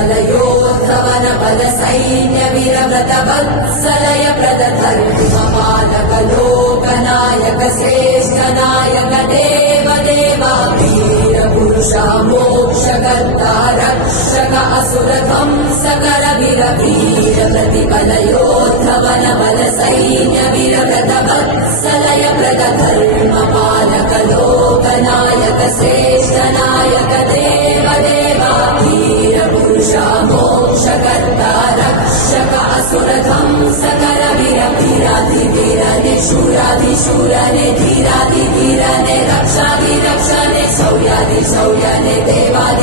प्रतिबलयोद्धवन बल सैन्य वीरव्रत वत्सलय प्रदधर्मपालक लोकनायक श्रेष्ठ नायक देव देवा वीर पुरुषा मोक्षकर्ता रक्षक असुर ध्वंसकर वीर वीर प्रतिबलयोद्धवन बल सैन्य वीरव्रत वत्सलय प्रदधर्मपालक लोकनायक श्रेष्ठ नायक देव देवा वीर पुरुषा मोक्षकर्ता रक्षक असुर ध्वंसकर वीर वीराधिवीरने शूराधिशूरने धीराधिधीरने रक्षाधिरक्षणे शौर्याधिशौर्यने देवाधिदेवने